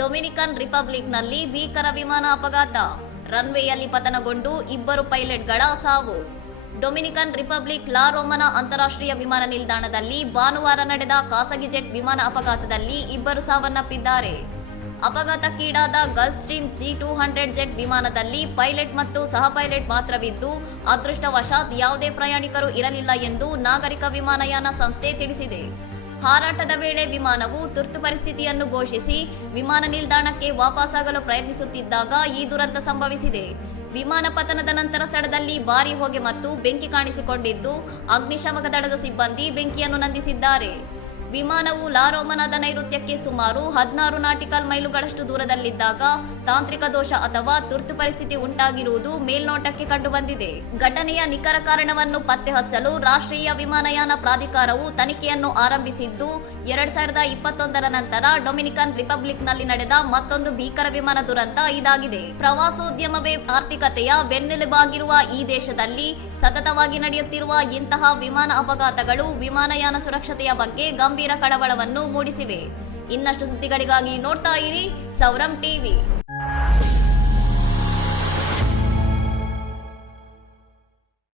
Dominican ರಿಪಬ್ಲಿಕ್ನಲ್ಲಿ ಭೀಕರ ವಿಮಾನ ಅಪಘಾತ, ರನ್ವೇಯಲ್ಲಿ ಪತನಗೊಂಡು ಇಬ್ಬರು ಪೈಲಟ್ಗಳ ಸಾವು. ಡೊಮಿನಿಕನ್ ರಿಪಬ್ಲಿಕ್ ಲಾ ರೊಮನಾ ಅಂತಾರಾಷ್ಟ್ರೀಯ ವಿಮಾನ ನಿಲ್ದಾಣದಲ್ಲಿ ಭಾನುವಾರ ನಡೆದ ಖಾಸಗಿ ಜೆಟ್ ವಿಮಾನ ಅಪಘಾತದಲ್ಲಿ ಇಬ್ಬರು ಸಾವನ್ನಪ್ಪಿದ್ದಾರೆ. ಅಪಘಾತಕ್ಕೀಡಾದ ಗಲ್ಫ್ ಸ್ಟ್ರೀಮ್ G200 ಜೆಟ್ ವಿಮಾನದಲ್ಲಿ ಪೈಲಟ್ ಮತ್ತು ಸಹ ಪೈಲಟ್ ಮಾತ್ರವಿದ್ದು, ಅದೃಷ್ಟವಶಾತ್ ಯಾವುದೇ ಪ್ರಯಾಣಿಕರು ಇರಲಿಲ್ಲ ಎಂದು ನಾಗರಿಕ ವಿಮಾನಯಾನ ಸಂಸ್ಥೆ ತಿಳಿಸಿದೆ. ಹಾರಾಟದ ವೇಳೆ ವಿಮಾನವು ತುರ್ತು ಪರಿಸ್ಥಿತಿಯನ್ನು ಘೋಷಿಸಿ ವಿಮಾನ ನಿಲ್ದಾಣಕ್ಕೆ ವಾಪಸಾಗಲು ಪ್ರಯತ್ನಿಸುತ್ತಿದ್ದಾಗ ಈ ದುರಂತ ಸಂಭವಿಸಿದೆ. ವಿಮಾನ ಪತನದ ನಂತರ ಸ್ಥಳದಲ್ಲಿ ಭಾರೀ ಹೊಗೆ ಮತ್ತು ಬೆಂಕಿ ಕಾಣಿಸಿಕೊಂಡಿದ್ದು, ಅಗ್ನಿಶಾಮಕ ದಳದ ಸಿಬ್ಬಂದಿ ಬೆಂಕಿಯನ್ನು ನಂದಿಸಿದ್ದಾರೆ. ವಿಮಾನವು ಲಾ ರೊಮನಾದ ನೈಋತ್ಯಕ್ಕೆ ಸುಮಾರು 16 ನಾಟಿಕಲ್ ಮೈಲುಗಳಷ್ಟು ದೂರದಲ್ಲಿದ್ದಾಗ ತಾಂತ್ರಿಕ ದೋಷ ಅಥವಾ ತುರ್ತು ಪರಿಸ್ಥಿತಿ ಉಂಟಾಗಿರುವುದು ಮೇಲ್ನೋಟಕ್ಕೆ ಕಂಡುಬಂದಿದೆ. ಘಟನೆಯ ನಿಖರ ಕಾರಣವನ್ನು ಪತ್ತೆ ಹಚ್ಚಲು ರಾಷ್ಟ್ರೀಯ ವಿಮಾನಯಾನ ಪ್ರಾಧಿಕಾರವು ತನಿಖೆಯನ್ನು ಆರಂಭಿಸಿದ್ದು, 2021ರ ನಂತರ ಡೊಮಿನಿಕನ್ ರಿಪಬ್ಲಿಕ್ನಲ್ಲಿ ನಡೆದ ಮತ್ತೊಂದು ಭೀಕರ ವಿಮಾನ ದುರಂತ ಇದಾಗಿದೆ. ಪ್ರವಾಸೋದ್ಯಮವೇ ಆರ್ಥಿಕತೆಯ ಬೆನ್ನೆಲುಬಾಗಿರುವ ಈ ದೇಶದಲ್ಲಿ ಸತತವಾಗಿ ನಡೆಯುತ್ತಿರುವ ಇಂತಹ ವಿಮಾನ ಅಪಘಾತಗಳು ವಿಮಾನಯಾನ ಸುರಕ್ಷತೆಯ ಬಗ್ಗೆ ಗಂಭೀರ ಕಳವಳವನ್ನು ಮೂಡಿಸಿವೆ. ಇನ್ನಷ್ಟು ಸುದ್ದಿಗಳಿಗಾಗಿ ನೋಡ್ತಾ ಇರಿ ಸೌರಂ ಟಿವಿ.